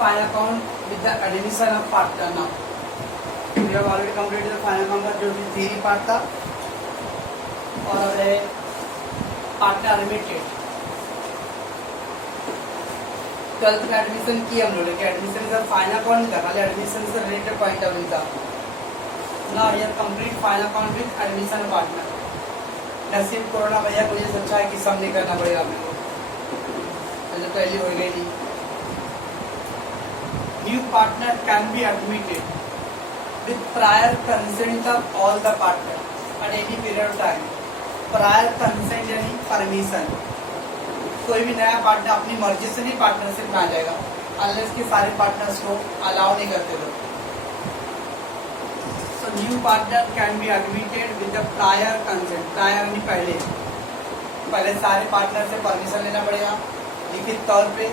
final account with the addition of partner now. We have already completed the final account का जो भी theory part था और अब है partner limited. 12th में एडमिशन किया हम लोगों ने एडमिशन इज फाइनल अकाउंट था खाली एडमिशन से रिलेटेड पॉइंट ऑफ व्यू था. Now here complete final account with admission partner. नसीब कोरोना भैया को ये अच्छा है कि सब नहीं करना पड़ेगा अपने को, तो पहले हो गई नहीं. New partner can be admitted with prior consent of all the partner at any period of time. Prior consent यानी परमिशन. कोई भी नया पार्टनर अपनी मर्जी से नहीं पार्टनरशिप में आ जाएगा अनलेस कि सारे पार्टनर्स को अलाउ नहीं करते लोग. So new partner can be admitted with the prior consent. Prior यानी पहले सारे पार्टनर से परमिशन लेना पड़ेगा लिखित तौर पे,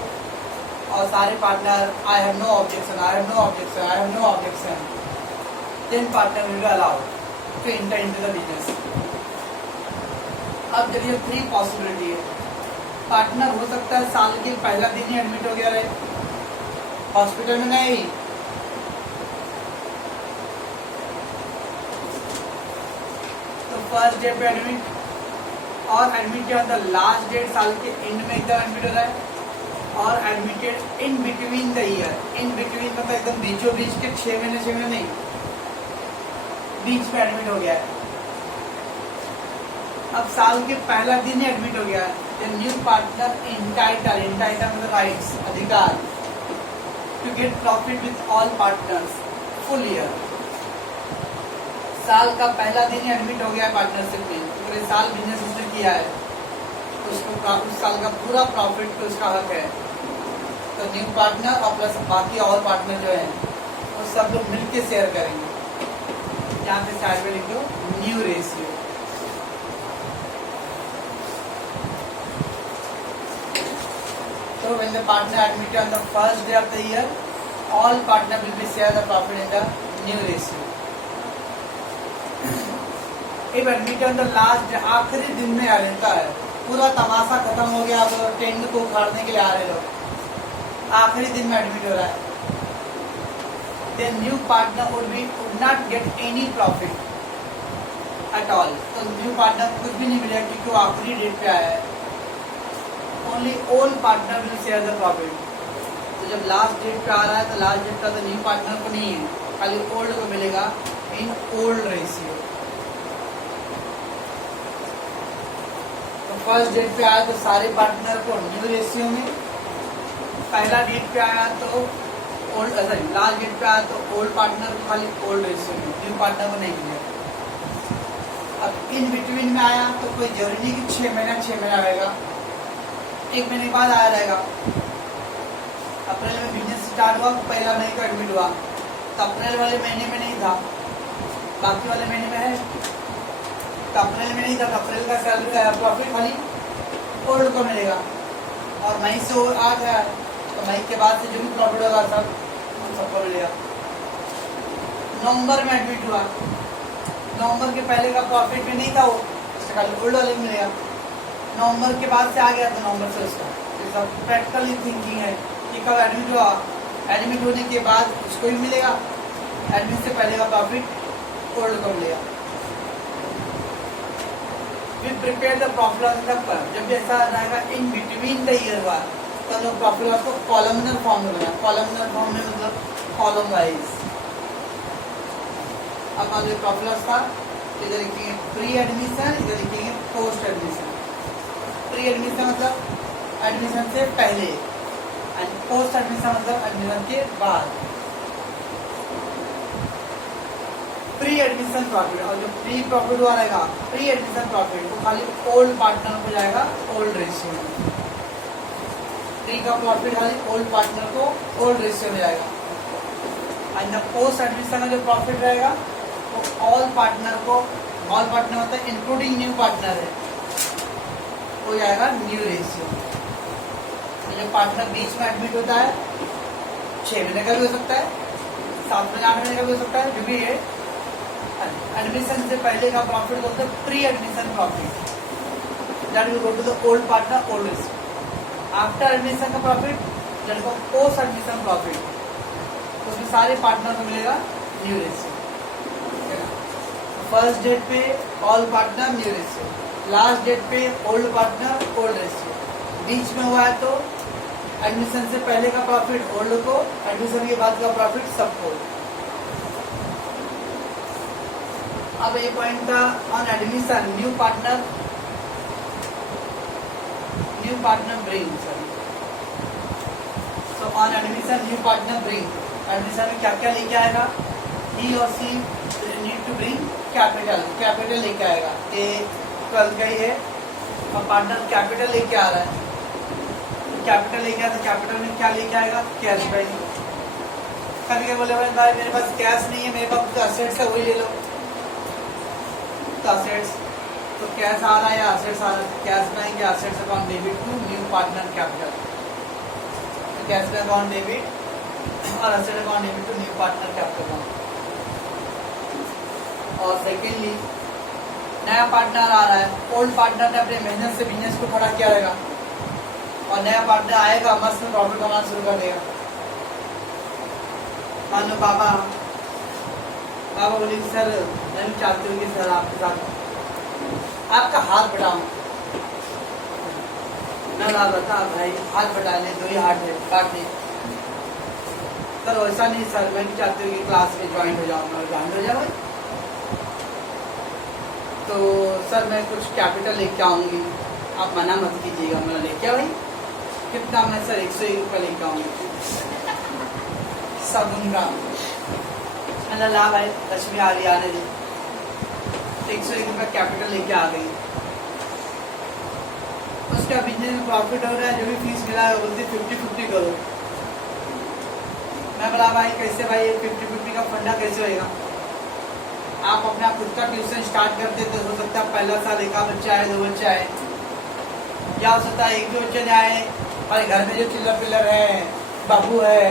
और सारे partner I have no objection, I have no objection, I have no objection. Then partner will be allowed to enter into the business. अब देखिए 3 पॉसिबिलिटी है. पार्टनर हो सकता है साल के पहला दिन ही एडमिट हो गया रहे हॉस्पिटल में, नहीं तो फर्स्ट डे पे एडमिट, और एडमिट किया होता लास्ट डेट साल के एंड में एकदम एडमिट हो रहा है, और admitted in between the year. In between मतलब एकदम बीचों बीच के 6 महीने नहीं, बीच में एडमिट हो गया है. अब साल के पहला दिन ही एडमिट हो गया है. The new partner entitled मतलब rights, अधिकार to get profit with all partners full year. साल का पहला दिन ही एडमिट हो गया है पार्टनरशिप में, पूरे साल बिजनेस उसने किया है, उसको उस साल का पूरा प्रॉफिट तो उसका हक है. तो न्यू पार्टनर और प्लस बाकी और पार्टनर जो है वो सब लोग मिलके शेयर करेंगे. यहाँ पे साइड में लिख दो new ratio. So when the partner admitted on the first day of the year, all partner will be share the profit in the new ratio. If admitted on the last day, आखिरी दिन में आ रहता है, पूरा तमाशा खत्म हो गया, अब टेंट को उखाड़ने के लिए आ रहे लोग, आखिरी दिन में एडमिट हो रहा है, then new partner would not get any profit at all. तो न्यू पार्टनर कुछ भी नहीं मिलेगा क्योंकि वो आखिरी डेट पे आया है. Only old partner will share the profit. तो जब लास्ट डेट पे आ रहा है तो लास्ट डेट का तो न्यू पार्टनर को नहीं है, खाली ओल्ड को मिलेगा इन ओल्ड रेशियो. तो फर्स्ट डेट पे आया तो सारे पार्टनर को न्यू रेशियो में, पहला डेट पे आया तो ओल्ड, सॉरी लास्ट डेट पे आया तो ओल्ड पार्टनर को खाली ओल्ड रेशियो में, न्यू पार्टनर को नहीं मिलेगा. अब इन बिटवीन में आया तो कोई जरूरी नहीं कि 6 महीना आएगा, 1 महीने के बाद आया रहेगा. अप्रैल में बिजनेस स्टार्ट हुआ, पहला महीने को एडमिट हुआ, तो अप्रैल वाले महीने में नहीं था, बाकी वाले महीने में है. तो अप्रैल में नहीं था तो अप्रैल का सैलरी का प्रॉफिट खाली ओल्ड को मिलेगा, और मई से आ गया तो मई के बाद से जो भी प्रॉफिट होगा सब सबको मिलेगा. नवंबर में एडमिट हुआ, नवंबर के पहले का प्रॉफिट में नहीं था, वो खाली ओल्ड वाले में मिलेगा. नवंबर के बाद से आ गया तो नवंबर से उसका सब प्रैक्टिकली थिंकिंग है कि कब एडमिट हुआ, एडमिट होने के बाद उसको भी मिलेगा, एडमिट से पहले का प्रॉफिट ओल्ड को मिलेगा. फिर प्रिपेयर द प्रॉफिट लॉस पर जब भी ऐसा रहेगा इन बिटवीन द ईयर हुआ तो लोग प्रॉफिट लॉस को कॉलमनर फॉर्म में बना. कॉलमनर फॉर्म में मतलब कॉलम वाइज. अब मान लो प्रॉफिट लॉस था, इधर लिखेंगे प्री एडमिशन, इधर लिखेंगे पोस्ट एडमिशन. प्री एडमिशन मतलब एडमिशन से पहले, एंड पोस्ट एडमिशन मतलब एडमिशन के बाद. प्री एडमिशन प्रॉफिट और जो प्री प्रॉफिट हुआ रहेगा प्री एडमिशन प्रॉफिट वो खाली ओल्ड पार्टनर को जाएगा ओल्ड रेशियो में. प्री का प्रॉफिट खाली ओल्ड पार्टनर को ओल्ड रेशियो में जाएगा, एंड पोस्ट एडमिशन का जो प्रॉफिट रहेगा वो ऑल पार्टनर को, ऑल पार्टनर मतलब इंक्लूडिंग न्यू पार्टनर है, हो जाएगा न्यू रेशियो. तो जो पार्टनर बीच में एडमिट होता है 6 महीने का भी हो सकता है, 7 महीने 8 महीने का भी हो सकता है, जो भी है. एडमिशन से पहले का प्रॉफिट होता है pre admission profit, that will go to the old partner old ratio. After admission का प्रॉफिट लड़कों पोस्ट एडमिशन प्रॉफिट, तो उसमें सारे पार्टनर को मिलेगा न्यू रेशियो। फर्स्ट डेट पे all partner new ratio, last date पे ओल्ड पार्टनर ओल्ड रेशियो, बीच में हुआ है तो एडमिशन से पहले का प्रॉफिट ओल्ड को, एडमिशन के बाद का प्रॉफिट सबको। अब ये पॉइंट था on admission new partner bring, so on admission new partner bring, admission में क्या क्या लेके आएगा, ही और सी नीड टू ब्रिंग कैपिटल लेके आएगा। ये 12 का ही है, और पार्टनर कैपिटल लेके आ रहा है, तो कैपिटल लेके आया तो कैपिटल में क्या लेके आएगा, कैश वैल्यू। कभी क्या बोले भाई मेरे पास कैश नहीं है, मेरे पास तो असेट्स है वही ले लो, तो असेट्स, तो कैश आ रहा है या असेट्स आ रहा है, कैश में आएंगे assets account debit to new partner capital, तो कैश में अकाउंट डेबिट और asset account debit to new partner capital. और सेकेंडली नया पार्टनर आ रहा है, ओल्ड पार्टनर ने अपने मेहनत से बिजनेस को खड़ा किया रहेगा, और नया पार्टनर आएगा मस्त में प्रॉफिट कमाना शुरू कर देगा। मान लो पापा बोले सर मैं भी चाहती हूँ कि सर आपके साथ आपका हाथ बढ़ाऊं, मैं बता भाई हाथ बढ़ा ले, 2 ही हाथ है काटने, सर वैसा नहीं सर मैं भी चाहती हूँ कि क्लास में ज्वाइन हो जाऊँ, मैं ज्वाइन हो जाऊँ, तो सर मैं कुछ कैपिटल लेके आऊँगी, आप मना मत कीजिएगा, मैं लेके भाई कितना, मैं सर 101 रुपये लेके आऊँगी साबुन का, मैंने ला भाई लक्ष्मी आ रही आने दी, 101 रुपये कैपिटल लेके आ गई, उसका बिजनेस में प्रॉफिट हो रहा है, जो भी फीस मिला है बोलते 50-50 करो। मैं बोला भाई कैसे भाई 50-50 का फंडा कैसे होएगा, आप अपना खुद का ट्यूशन स्टार्ट करते तो हो सकता है पहला साल एक बच्चा आए 2 बच्चे आए, या हो सकता है 1-2 बच्चे नहीं आए, हमारे घर में जो चिल्लर पिल्लर है बाबू है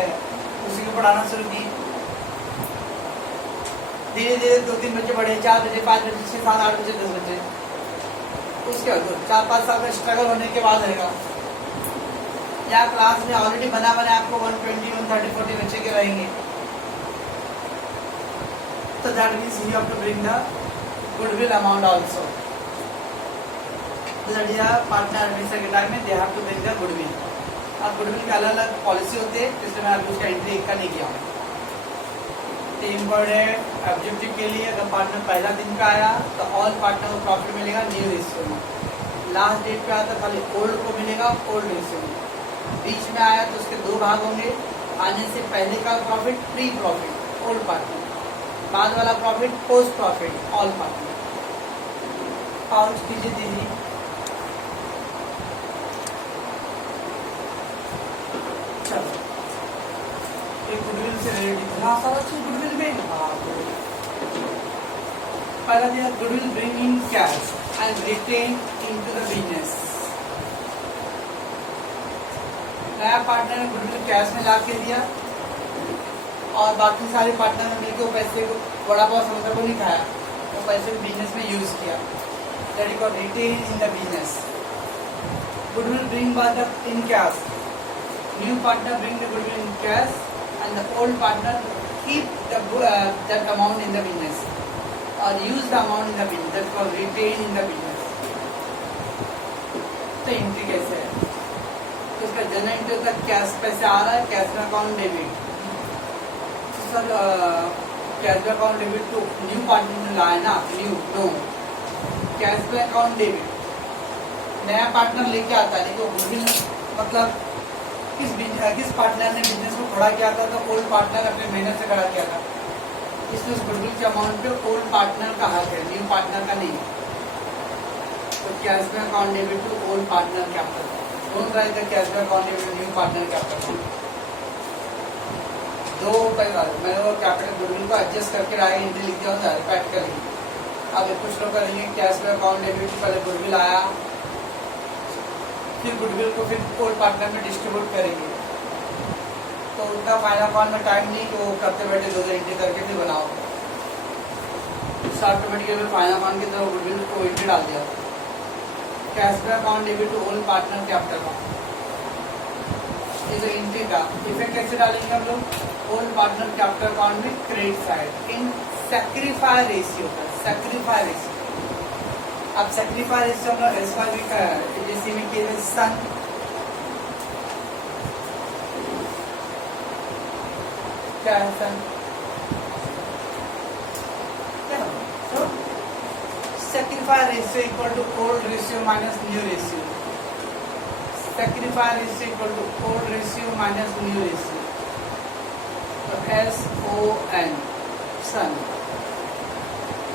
उसी को पढ़ाना शुरू की, धीरे धीरे 2-3 बच्चे बढ़े, 4 बच्चे 5 बच्चे 6 7 8 बच्चे 10 बच्चे, उसके बाद 4-5 साल का स्ट्रगल होने के बाद रहेगा, या क्लास में ऑलरेडी बना आपको 120 130 40 बच्चे के रहेंगे, तो that means you have to bring the goodwill amount also, partner admission के टाइम में they have to bring the goodwill, और गुडविल के अलग अलग पॉलिसी होते हैं, इसलिए मैं अभी उसका एंट्री एक का नहीं किया हूँ। इम्पोर्टेंट ऑब्जेक्टिव के लिए अगर पार्टनर पहला दिन का आया तो ऑल पार्टनर को प्रॉफिट मिलेगा न्यू रेशियो में, लास्ट डेट पे आया तो खाली ओल्ड को मिलेगा ओल्ड रेशियो में, बीच में आया तो उसके 2 भाग होंगे, आने से पहले का profit pre profit old partner, बाद वाला profit post profit all partner. Pouch कीजिए दीदी, चलो गुडविल से रिलेटेड हाँ सारा चीज गुडविल में, पहला दिया goodwill bring in cash and retain into the business. नया पार्टनर ने गुडविल कैश में ला के दिया, और बाकी सारे पार्टनर ने मिलकर पैसे को बड़ा पाव समोसा को नहीं खाया, वो पैसे को बिजनेस में यूज किया, that is called written in the business. Goodwill bring by in cash, new partner bring the goodwill in cash and the old partner keep that amount in the business or use the amount in the business, that's called retain in the business। तो entry कैसे है, तो उसका general entry होता है cash पैसे आ रहा है, कैश में अकाउंट डेबिट, सर कैश में अकाउंट डेबिट तो न्यू पार्टनर ने लाया ना, नो कैश में अकाउंट डेबिट, नया पार्टनर लेके आता है, लेकिन गुडविल मतलब किस पार्टनर ने बिजनेस को खड़ा किया था, तो ओल्ड पार्टनर अपने मेहनत से खड़ा किया था, इसलिए उस गुडविल के अमाउंट पे ओल्ड पार्टनर का हक है, न्यू पार्टनर का नहीं। तो कैश में account debit to old partner capital, कौन रहेगा कैश में account debit new partner capital, 2 पैसा मैंने वो कैपिटल गुडविल को एडजस्ट करके आगे एंट्री लिख दिया, रिपीट करेंगे। अब कुछ लोग करेंगे कैश में अकाउंट डेबिट पहले गुडविल आया, फिर गुडविल को फिर ओल्ड पार्टनर में डिस्ट्रीब्यूट करेंगे, तो उनका फाइनल अकाउंट में टाइम नहीं कि वो करते बैठे 2 एंट्री करके फिर बनाओ, ऑटोमेटिकली फाइनल अकाउंट की तरफ गुडविल को एंट्री डाल दिया, कैश में account debit to old partner capital. ये जो एंट्री का इफेक्ट कैसे डालेंगे हम लोग, ओल्ड पार्टनर कैपिटल अकाउंट में credit side in sacrifice ratio का, सैक्रिफाई रेशियो। अब सैक्रिफाई रेशियो हम लोग SYV का जैसे में किए सन, क्या है सन, sacrifice ratio equal to old ratio minus new ratio. Sacrifice ratio equal to old ratio minus new ratio. तो SON सन।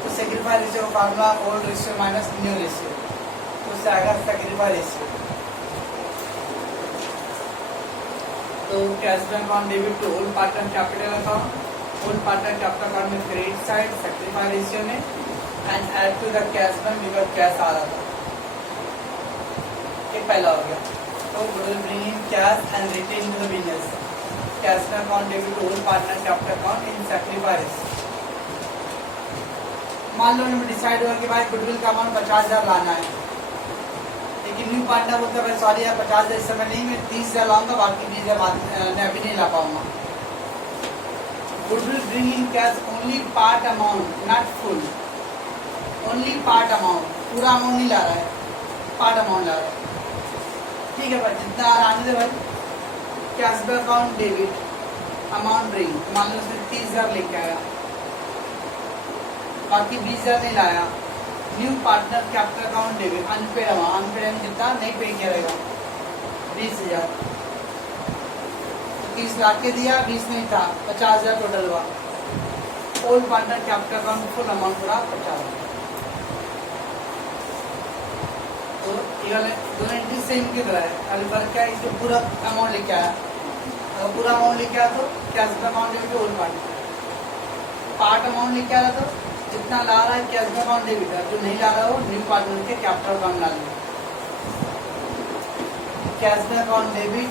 तो sacrifice ratio का formula old ratio minus new ratio, तो उससे आएगा sacrifice ratio। तो cash bank account debit to old partner capital account, old partner capital account में credit side sacrifice ratio में and add to the cash fund because cash आ रहा था, ये पहला हो गया। तो will bring in cash and retain to the business, cash में account debit to old partner capital account in sacrifice। मान लो हमें डिसाइड हुआ कि भाई गुडविल का अमाउंट 50,000 लाना है, लेकिन न्यू पार्टनर बोलता है सॉरी यार 50,000 इस समय नहीं, मैं 30,000 लाऊंगा, बाकी 20,000 मैं अभी नहीं ला पाऊंगा। Goodwill bring in cash only part amount not full, only part amount, पूरा अमाउंट नहीं ला रहा है, पार्ट अमाउंट ला रहा है। ठीक है भाई, जितना आ रहा आने दे भाई। Cashback account debit amount bring, मान लो उसने 30,000 लेके आया, बाकी 20,000 नहीं लाया। New partner capital account debit unpaid amount, unpaid amount जितना नहीं पे किया रहेगा 20,000, 30 लाख के दिया, 20 नहीं था, 50,000 टोटल हुआ। Old partner capital account full amount पूरा 50,000। तो दोनों एंट्री सेम की तरह है, खाली फर्क क्या है, इसमें पूरा अमाउंट लेके आया, अगर पूरा अमाउंट लेके आया तो cash account debit old part amount लेके आ रहा तो जितना ला रहा है कैश अकाउंट डेबिट है, जो नहीं ला रहा हो न्यू पार्टनर के कैपिटल अकाउंट ला लेंगे। Cash account debit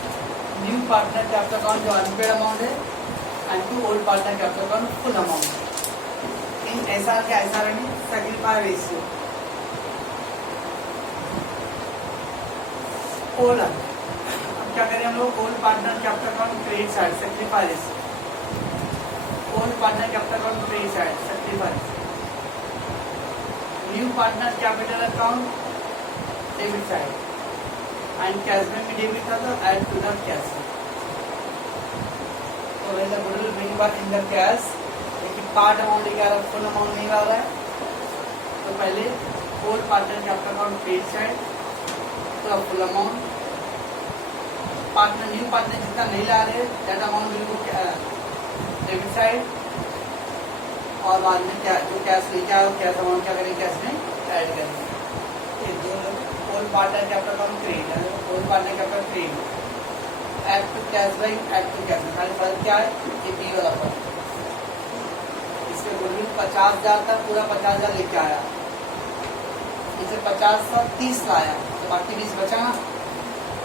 new partner capital account जो अनपेड अमाउंट है and to old partner capital account full amount in SR के SR में सैक्रिफाई रेशियो। ओल्ड अब क्या करें हम लोग, old partner capital account credit side sacrifice ratio, old partner capital account credit side sacrifice, new partner capital account debit side and cash में debit था तो ऐड टू द कैश। तो when the goodwill bring back in the cash, लेकिन part amount लेके आ रहा है, full amount नहीं ला रहा है, तो पहले old partner capital account credit side तो full amount, partner new partner जितना नहीं ला रहे that amount will go debit side, और बाद में क्या जो कैश लेके आया कैश अमाउंट क्या करेंगे, कैश में ऐड करेंगे। Old partner capital account credit है, old partner capital credit add to cash by add to cash, खाली फर्क क्या है, ये बी वाला फर्क। इसमें गुडविल 50,000 था, पूरा 50,000 लेके आया, इसे 50 था 30 लाया, तो बाकी 20 बचा ना,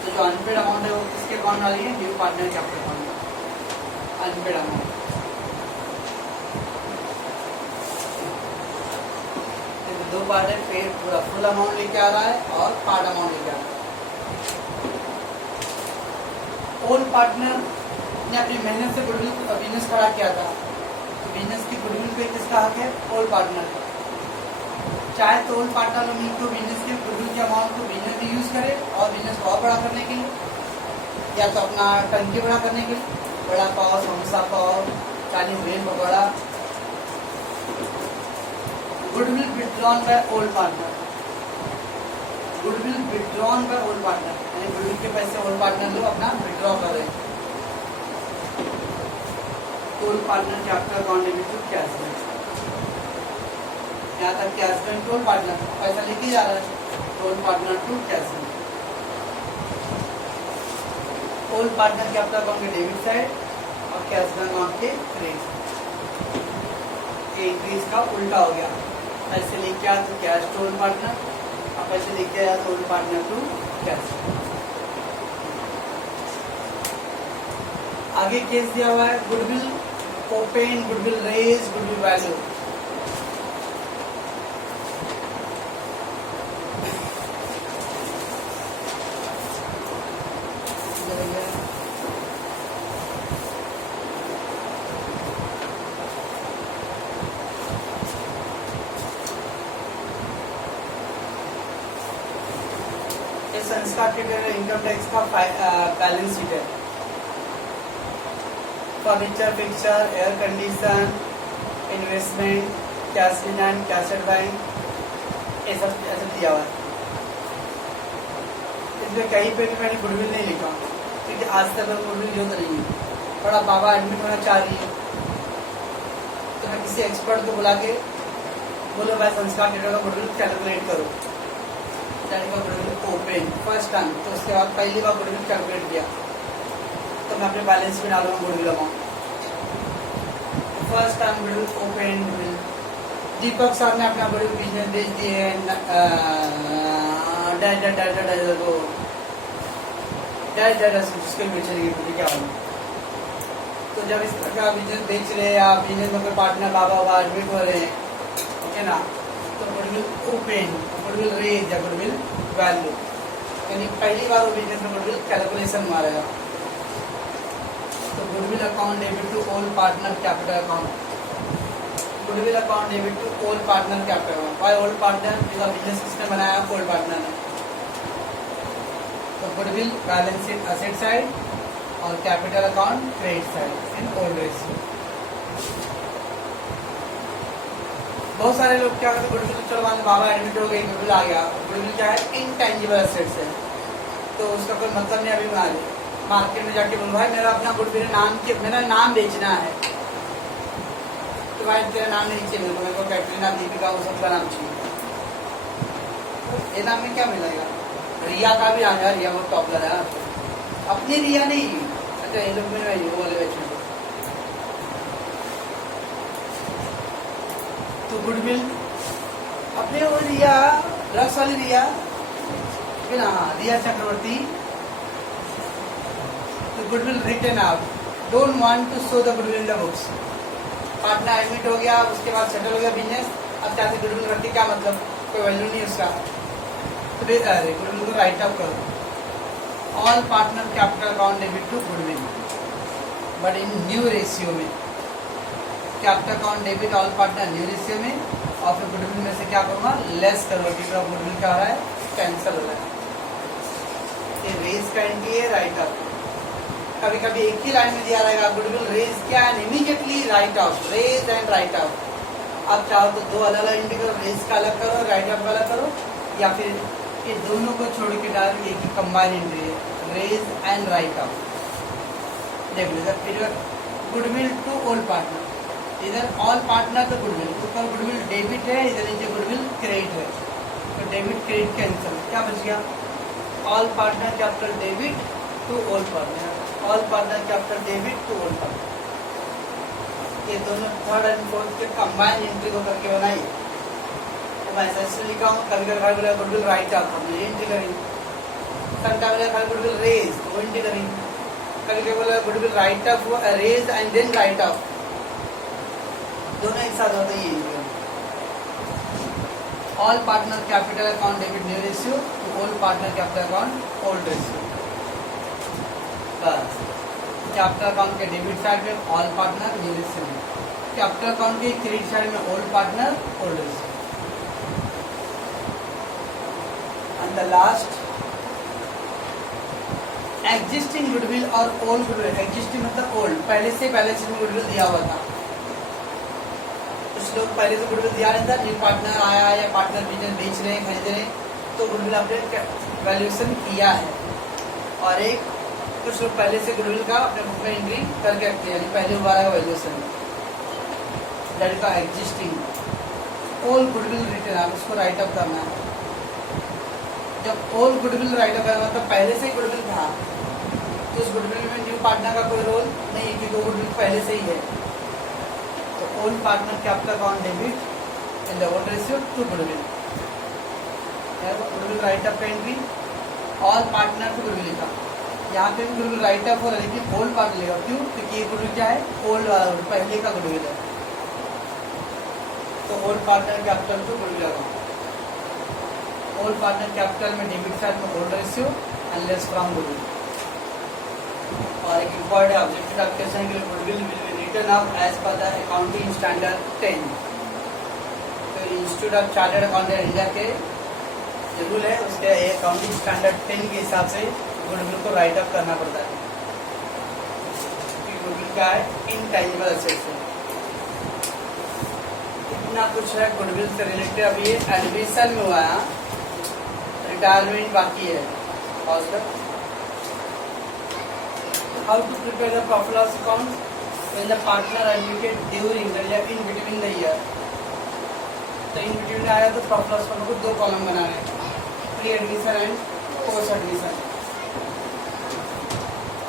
तो जो अनपेड अमाउंट है वो किसके अकाउंट डाली है, new partner capital account unpaid amount. दो पार्ट है, फिर पूरा फुल अमाउंट लेके आ रहा है और पार्ट अमाउंट लेके आ रहा है। ओल्ड पार्टनर ने अपनी मेहनत से गुडविल बिजनेस खड़ा किया था, तो बिजनेस की गुडविल पे किसका हक है, ओल्ड पार्टनर का। चाहे तो ओल्ड पार्टनर लोग मिलकर बिजनेस के गुडविल के अमाउंट को बिजनेस में यूज करे और बिजनेस को और बड़ा करने के लिए, या तो अपना टंकी बड़ा करने के लिए, बड़ा पाव, समोसा पाव, चाइनीज भेल pakora. Goodwill withdrawn by old partner, goodwill withdrawn by old partner, यानी गुडविल के पैसे ओल्ड पार्टनर लोग अपना विड्रॉ कर रहे हैं। Old partner capital account debit to cash bank, यहाँ तक cash bank to old partner पैसा लेके जा रहा है, old partner to cash bank. Old partner capital account के डेबिट साइड और कैश बैंक अकाउंट के क्रेडिट। इंक्रीज का उल्टा हो गया, पैसे लेके आया तो कैश टू ओल्ड पार्टनर, और पैसे लेके आया तो ओल्ड पार्टनर टू कैश। आगे केस दिया हुआ है goodwill open, goodwill raise, goodwill value. Sanskar के इनकम टैक्स का बैलेंस शीट है। Furniture, fixture, air condition, investment, cash in hand, cash at bank, ये सब ऐसे दिया हुआ है। इसमें कहीं पे भी मैंने गुडविल नहीं लिखा क्योंकि आज तक गुडविल जरूरत नहीं है। बड़ा बाबा एडमिट होना चाह रही है तो मैं किसी एक्सपर्ट को बुला के बोलो भाई संस्कार डेटा का गुडविल कैलकुलेट करो। डैडी का गुडविल ओपन फर्स्ट टाइम, तो उसके बाद पहली बार गुडविल कैलकुलेट किया तो मैं अपने बैलेंस में डालूंगा goodwill amount. First time goodwill open, Deepak sir ने अपना गुडविल बिजनेस बेच दिए उसके बेचेंगे क्या होगा। तो जब इस तरह का बिजनेस बेच रहे हैं आप, बिजनेस में कोई पार्टनर बाबा बाबा एडमिट हो रहे हैं, ओके ना, तो गुडविल ओपन, गुडविल रेज या गुडविल वैल्यू, यानी पहली बार वो बिजनेस में गुडविल कैलकुलेशन मारेगा। तो goodwill account debit to all partner capital account, goodwill account debit to all partner capital account. By all partner, इसका बिजनेस किसने बनाया? ऑल पार्टनर ने। तो goodwill balance sheet asset side और capital account credit side in old ratio. बहुत सारे लोग क्या करते हैं, गुडविल चलो मान बाबा एडमिट हो गई, गुडविल आ गया। गुडविल क्या है? इनटेंजिबल एसेट्स है, तो उसका कोई मतलब नहीं। अभी बना ले मार्केट में जाके बोलो भाई मेरा अपना गुडविल नाम के मेरा नाम बेचना है, तो भाई तेरा नाम नहीं चाहिए मेरे को कैटरीना, दीपिका, वो सबका नाम चाहिए। ये नाम में क्या मिलेगा? रिया का भी आ गया, रिया बहुत पॉपुलर है, अपनी रिया नहीं। अच्छा ये लोग में वो वाले बेचने तो गुडविल अपने वो रिया, ड्रग्स वाली रिया, रिया चक्रवर्ती। तो goodwill written out, don't want to show the goodwill in the books. Partner admit हो गया, उसके बाद सेटल हो गया बिजनेस, अब चाहते गुडविल रख के क्या मतलब, कोई वैल्यू नहीं उसका। तो गुडविल को राइट अप करो। All partner capital account debit to goodwill, but in new ratio में। Capital account debit all partner new ratio में, और फिर गुडविल में से क्या करूँगा? लेस कन्वर्टेड ऑफ गुडविल क्या हो रहा है? कैंसिल हो रहा है। ये रेज का एंट्री है, राइट अप। कभी कभी एक ही लाइन में दिया रहेगा गुडविल रेज क्या and immediately write off, raise and write off. आप चाहो तो दो अलग अलग एंट्री करो, रेज का अलग करो, राइट ऑफ का अलग करो, या फिर ये दोनों को छोड़ के डाल एक ही कंबाइन एंट्री है, रेज एंड राइट ऑफ। देख लीजिए गुडविल टू ऑल पार्टनर, इधर ऑल पार्टनर तो गुडविल, ऊपर गुडविल डेबिट है, इधर नीचे गुडविल क्रेडिट है, तो डेबिट क्रेडिट कैंसिल, क्या बच गया? All partner capital debit to all partner, all partner capital debit to all partner. ये दोनों थर्ड एंड फोर्थ के कंबाइन एंट्री को करके बनाइए। तो मैं ऐसे लिखा हूँ, कभी कभी गुडविल राइट ऑफ हमने एंट्री करेंगे, कभी गुडविल रेज वो एंट्री करेंगे, कभी कभी बोला goodwill write off raise and then write off, दोनों एक साथ होते ही। All partner capital account debit new ratio to all partner capital account old ratio. बस कैपिटल अकाउंट के डेबिट साइड में ऑल पार्टनर न्यू रेशियो में, कैपिटल अकाउंट के क्रेडिट साइड में old partner old ratio. And the last existing goodwill और old goodwill. Existing मतलब old, पहले से बैलेंस शीट में गुडविल दिया हुआ था, कुछ लोग पहले से गुडविल दिया नहीं था, न्यू पार्टनर आया या पार्टनर बिजनेस बेच रहे हैं, खरीद रहे हैं, तो गुडविल अपने वैल्यूएशन किया है। और एक कुछ लोग पहले से गुडविल का अपने बुक में एंट्री करके रखते हैं, पहले हुआ है वैल्यूएशन, दैट का एग्जिस्टिंग। ऑल गुडविल रिटर्न आप उसको राइट अप करना है। जब ऑल गुडविल राइट अप करना मतलब पहले से ही गुडविल था, तो उस गुडविल में न्यू पार्टनर का कोई रोल नहीं है क्योंकि वो गुडविल पहले से ही है। तो all partner capital account debit in the old ratio to goodwill, goodwill write up का एंट्री, ऑल पार्टनर टू गुडविल का। यहाँ पे भी गुडविल राइट अप हो रहा है लेकिन ओल्ड पार्टनर लेगा, क्यों? क्योंकि ये गुडविल क्या है? ओल्ड वाला, पहले का गुडविल है। तो old partner capital to goodwill account, old partner capital में डेबिट साइड में old ratio and less from goodwill. और एक इम्पॉर्टेंट ऑब्जेक्टिव आप कह सकते हैं, goodwill will be written up as per the accounting standard 10। तो institute of chartered accountant India के जो रूल है उसके अकाउंटिंग स्टैंडर्ड 10 के हिसाब से गुडविल को राइट अप करना पड़ता है। गुडविल क्या है? इनटेंजिबल एसेट्स है। इतना कुछ है गुडविल से रिलेटेड। अभी ये एडमिशन में हुआ है, रिटायरमेंट बाकी है। How to prepare the profit loss account when the partner admitted during the year in between the year। तो इन बिटवीन आया तो प्रॉफिट लॉस अकाउंट को 2 कॉलम बनाने हैं, pre admission and post admission.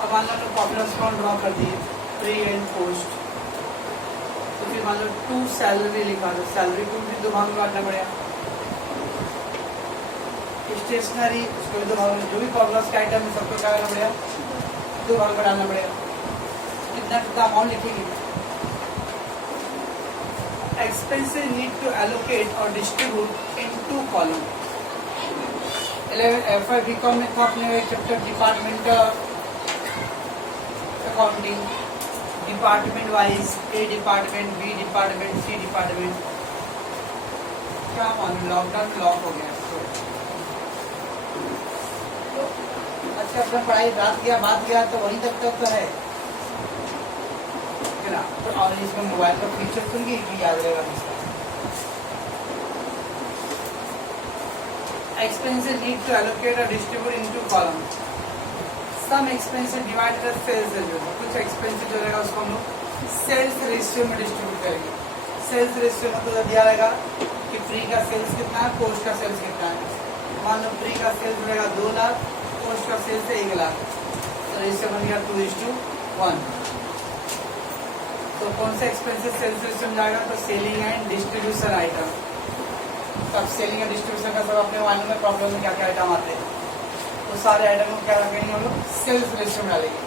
अब मान लो प्रॉफिट लॉस अकाउंट ड्रॉ कर दिए प्री एंड पोस्ट, तो फिर मान लो 2 सैलरी लिखा, तो सैलरी को भी 2 भाग में बांटना पड़ेगा। स्टेशनरी उसको भी 2 भाग में, जो भी प्रॉफिट लॉस का आइटम है सबको क्या करना पड़ेगा? 2 भाग में डालना पड़ेगा। कितना अमाउंट लिखेंगे? Expenses need to allocate or distribute in 2 columns। 11 FI BCom में था अपने chapter departmental accounting, department wise A department, B department, C department. क्या मालूम लॉकडाउन लॉक हो गया तो अच्छा अपना पढ़ाई रात गया बात गया तो वहीं तक तो है ना। तो और इसमें मोबाइल का फीचर तो नहीं याद रहेगा इसका। Expenses need to allocate or distribute into columns। Some expenses divided as sales ratio। कुछ expenses जो रहेगा उसको हम लोग सेल्स रेशियो में डिस्ट्रीब्यूट करेंगे। सेल्स रेशियो में तो दिया रहेगा कि फ्री का सेल्स कितना है, पोस्ट का सेल्स कितना है। मान लो फ्री का सेल्स रहेगा 2 लाख, पोस्ट का सेल्स है 1 लाख, तो रेशियो बन गया 2:1। तो कौन सा एक्सपेंसेस सेल्स रेशियो में जाएगा? तो सेलिंग एंड डिस्ट्रीब्यूशन आइटम। तब सेलिंग एंड डिस्ट्रीब्यूशन का सब अपने मालूम है प्रॉब्लम में क्या क्या आइटम आते हैं, तो सारे आइटम को क्या रखेंगे हम लोग? सेल्स रेशियो में डालेंगे।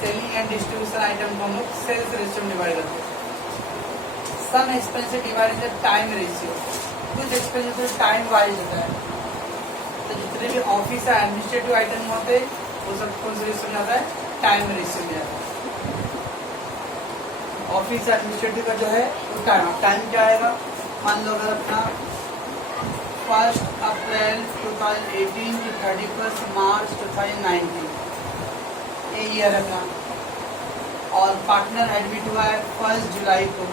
सेलिंग एंड डिस्ट्रीब्यूशन आइटम को हम लोग सेल्स रेशियो में डिवाइड करते हैं। Some expenses divide the time ratio. कुछ एक्सपेंसेस टाइम वाइज होता है, तो जितने भी ऑफिस या एडमिनिस्ट्रेटिव आइटम होते हैं वो सब कौन से रेशियो में आता है? टाइम रेशियो में आता है। ऑफिस एडमिनिस्ट्रेटिव का जो है वो टाइम क्या आएगा? मान लो अगर अपना 1 अप्रैल 2018 to 31 मार्च 2019 ये ईयर है अपना, और पार्टनर एडमिट हुआ है 1 जुलाई को।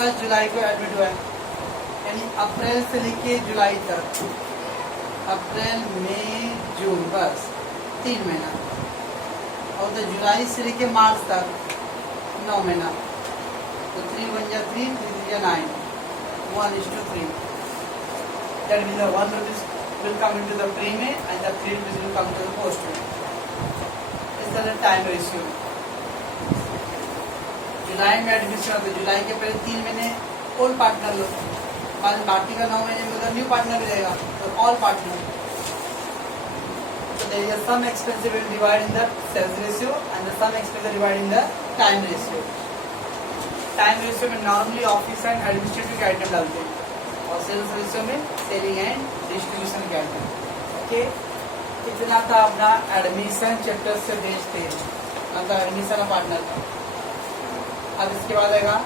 1 जुलाई को एडमिट हुआ है, यानी अप्रैल से लेके जुलाई तक, अप्रैल मई जून, बस 3 महीना। और तो जुलाई से लेके मार्च तक 9 महीना, तो 3 1 जा 3, 3 जा 9, 1:3। That means the 1 rupees will come into the pre में and the 3 rupees will come to the post में। इस तरह टाइम रेशियो। जुलाई में एडमिशन होता है, जुलाई के पहले 3 महीने ओल्ड पार्टनर लो, बाद में बाकी का 9 महीने में न्यू पार्टनर मिलेगा, तो all partner. There is some expense will divide in the sales ratio and the some expense divide in the time ratio। Time ratio में नॉर्मली ऑफिस एंड एडमिनिस्ट्रेटिव के आइटम डालते हैं, और सेल्स रेशियो में selling and distribution के item. Okay, इतना था अपना एडमिशन चैप्टर से बेस्ड थे, मतलब एडमिशन पार्टनर का। अब इसके बाद आएगा